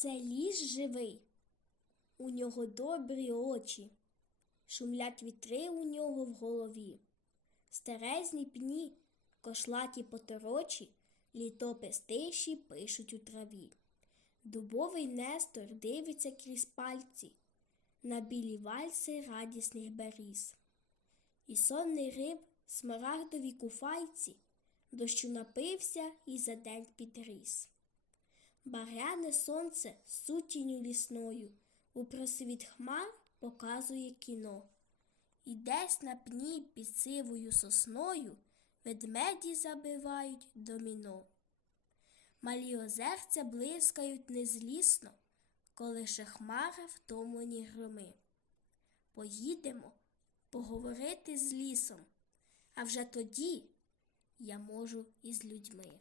Це ліс живий, у нього добрі очі, шумлять вітри у нього в голові, старезні пні, кошлаті поторочі, літопис тиші пишуть у траві. Дубовий Нестор дивиться крізь пальці на білі вальси радісних беріз. І сонний риб смарагдові куфайці дощу напився і за день підріс. Баряне сонце сутінню лісною у просвіт хмар показує кіно. І десь на пні під сивою сосною ведмеді забивають доміно. Малі озерця блискають незлісно, коли ще хмари втомлені громи. Поїдемо поговорити з лісом, а вже тоді я можу із людьми.